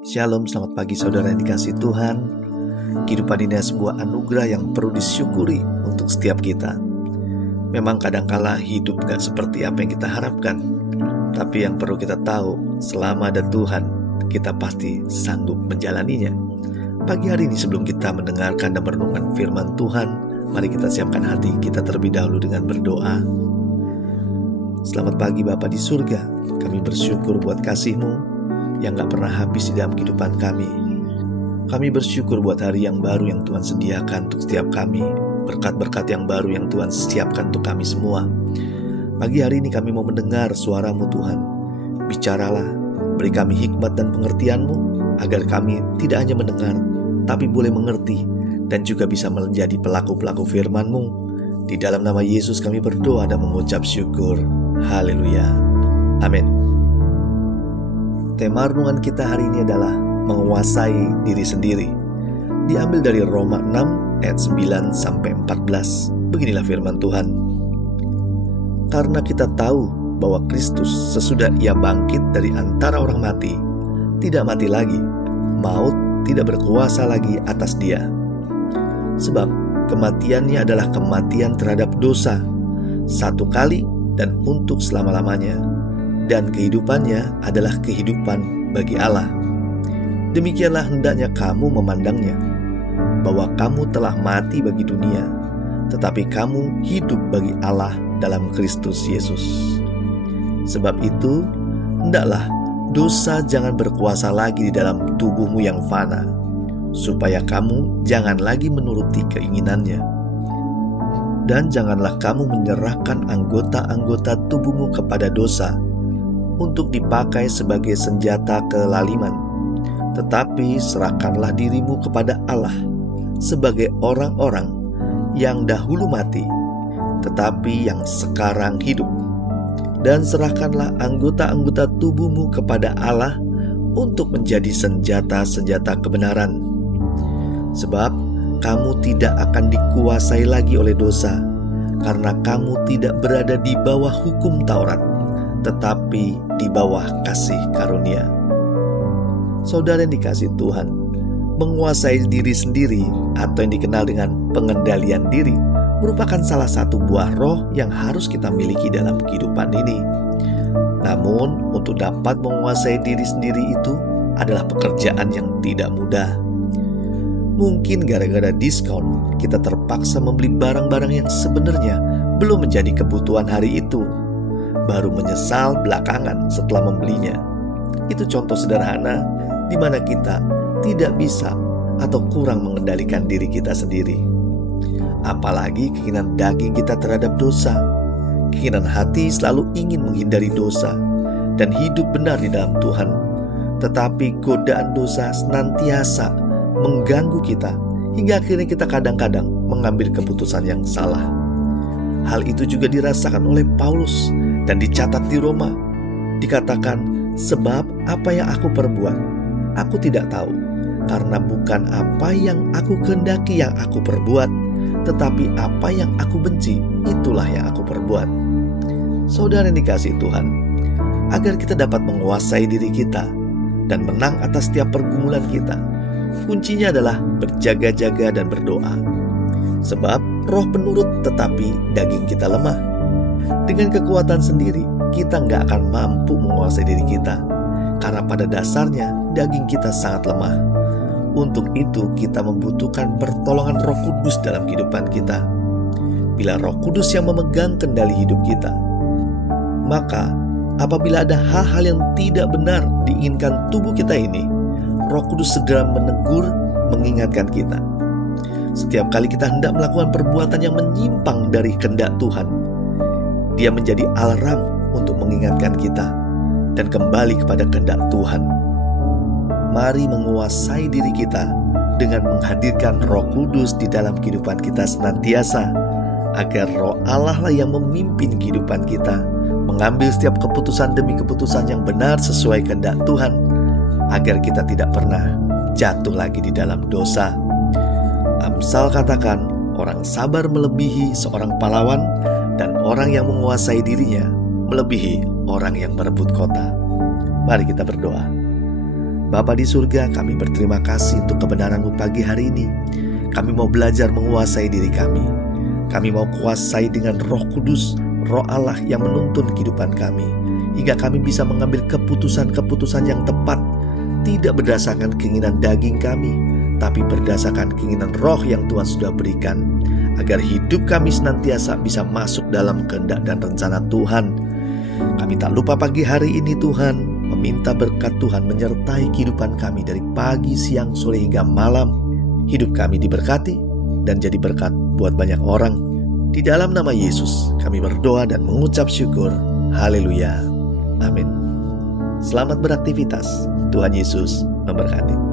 Shalom, selamat pagi saudara yang dikasihi Tuhan. Kehidupan ini adalah sebuah anugerah yang perlu disyukuri untuk setiap kita. Memang kadangkala hidup gak seperti apa yang kita harapkan, tapi yang perlu kita tahu, selama ada Tuhan, kita pasti sanggup menjalaninya. Pagi hari ini sebelum kita mendengarkan dan merenungkan firman Tuhan, mari kita siapkan hati kita terlebih dahulu dengan berdoa. Selamat pagi Bapa di surga, kami bersyukur buat kasih-Mu yang gak pernah habis di dalam kehidupan kami. Kami bersyukur buat hari yang baru yang Tuhan sediakan untuk setiap kami, berkat-berkat yang baru yang Tuhan siapkan untuk kami semua. Pagi hari ini kami mau mendengar suara-Mu Tuhan. Bicaralah, beri kami hikmat dan pengertian-Mu, agar kami tidak hanya mendengar, tapi boleh mengerti, dan juga bisa menjadi pelaku-pelaku firman-Mu. Di dalam nama Yesus kami berdoa dan mengucap syukur. Haleluya. Amin. Tema renungan kita hari ini adalah menguasai diri sendiri. Diambil dari Roma 6 ayat 9-14. Beginilah firman Tuhan. Karena kita tahu bahwa Kristus sesudah ia bangkit dari antara orang mati, tidak mati lagi, maut tidak berkuasa lagi atas dia. Sebab kematiannya adalah kematian terhadap dosa, satu kali dan untuk selama-lamanya. Dan kehidupannya adalah kehidupan bagi Allah. Demikianlah hendaknya kamu memandangnya, bahwa kamu telah mati bagi dunia, tetapi kamu hidup bagi Allah dalam Kristus Yesus. Sebab itu, hendaklah dosa jangan berkuasa lagi di dalam tubuhmu yang fana, supaya kamu jangan lagi menuruti keinginannya. Dan janganlah kamu menyerahkan anggota-anggota tubuhmu kepada dosa, untuk dipakai sebagai senjata kelaliman, tetapi serahkanlah dirimu kepada Allah sebagai orang-orang yang dahulu mati, tetapi yang sekarang hidup. Dan serahkanlah anggota-anggota tubuhmu kepada Allah untuk menjadi senjata-senjata kebenaran. Sebab kamu tidak akan dikuasai lagi oleh dosa, karena kamu tidak berada di bawah hukum Taurat, tetapi di bawah kasih karunia. Saudara yang dikasihi Tuhan, menguasai diri sendiri atau yang dikenal dengan pengendalian diri merupakan salah satu buah roh yang harus kita miliki dalam kehidupan ini. Namun, untuk dapat menguasai diri sendiri itu adalah pekerjaan yang tidak mudah. Mungkin gara-gara diskon, kita terpaksa membeli barang-barang yang sebenarnya belum menjadi kebutuhan hari itu, baru menyesal belakangan setelah membelinya. Itu contoh sederhana di mana kita tidak bisa atau kurang mengendalikan diri kita sendiri. Apalagi keinginan daging kita terhadap dosa. Keinginan hati selalu ingin menghindari dosa dan hidup benar di dalam Tuhan. Tetapi godaan dosa senantiasa mengganggu kita hingga akhirnya kita kadang-kadang mengambil keputusan yang salah. Hal itu juga dirasakan oleh Paulus dan dicatat di Roma. Dikatakan, sebab apa yang aku perbuat, aku tidak tahu. Karena bukan apa yang aku kehendaki yang aku perbuat, tetapi apa yang aku benci, itulah yang aku perbuat. Saudara yang dikasihi Tuhan, agar kita dapat menguasai diri kita dan menang atas setiap pergumulan kita, kuncinya adalah berjaga-jaga dan berdoa. Sebab roh penurut tetapi daging kita lemah. Dengan kekuatan sendiri, kita nggak akan mampu menguasai diri kita, karena pada dasarnya daging kita sangat lemah. Untuk itu kita membutuhkan pertolongan Roh Kudus dalam kehidupan kita. Bila Roh Kudus yang memegang kendali hidup kita, maka apabila ada hal-hal yang tidak benar diinginkan tubuh kita ini, Roh Kudus segera menegur, mengingatkan kita. Setiap kali kita hendak melakukan perbuatan yang menyimpang dari kehendak Tuhan, Dia menjadi alarm untuk mengingatkan kita dan kembali kepada kehendak Tuhan. Mari menguasai diri kita dengan menghadirkan Roh Kudus di dalam kehidupan kita senantiasa, agar Roh Allah lah yang memimpin kehidupan kita, mengambil setiap keputusan demi keputusan yang benar sesuai kehendak Tuhan, agar kita tidak pernah jatuh lagi di dalam dosa. Amsal katakan, orang sabar melebihi seorang pahlawan, dan orang yang menguasai dirinya melebihi orang yang merebut kota. Mari kita berdoa. Bapa di surga, kami berterima kasih untuk kebenaran-Mu pagi hari ini. Kami mau belajar menguasai diri kami. Kami mau kuasai dengan Roh Kudus, Roh Allah yang menuntun kehidupan kami, hingga kami bisa mengambil keputusan-keputusan yang tepat, tidak berdasarkan keinginan daging kami, tapi berdasarkan keinginan Roh yang Tuhan sudah berikan, agar hidup kami senantiasa bisa masuk dalam kehendak dan rencana Tuhan. Kami tak lupa pagi hari ini Tuhan, meminta berkat Tuhan menyertai kehidupan kami dari pagi, siang, sore hingga malam. Hidup kami diberkati dan jadi berkat buat banyak orang. Di dalam nama Yesus kami berdoa dan mengucap syukur. Haleluya. Amin. Selamat beraktivitas. Tuhan Yesus memberkati.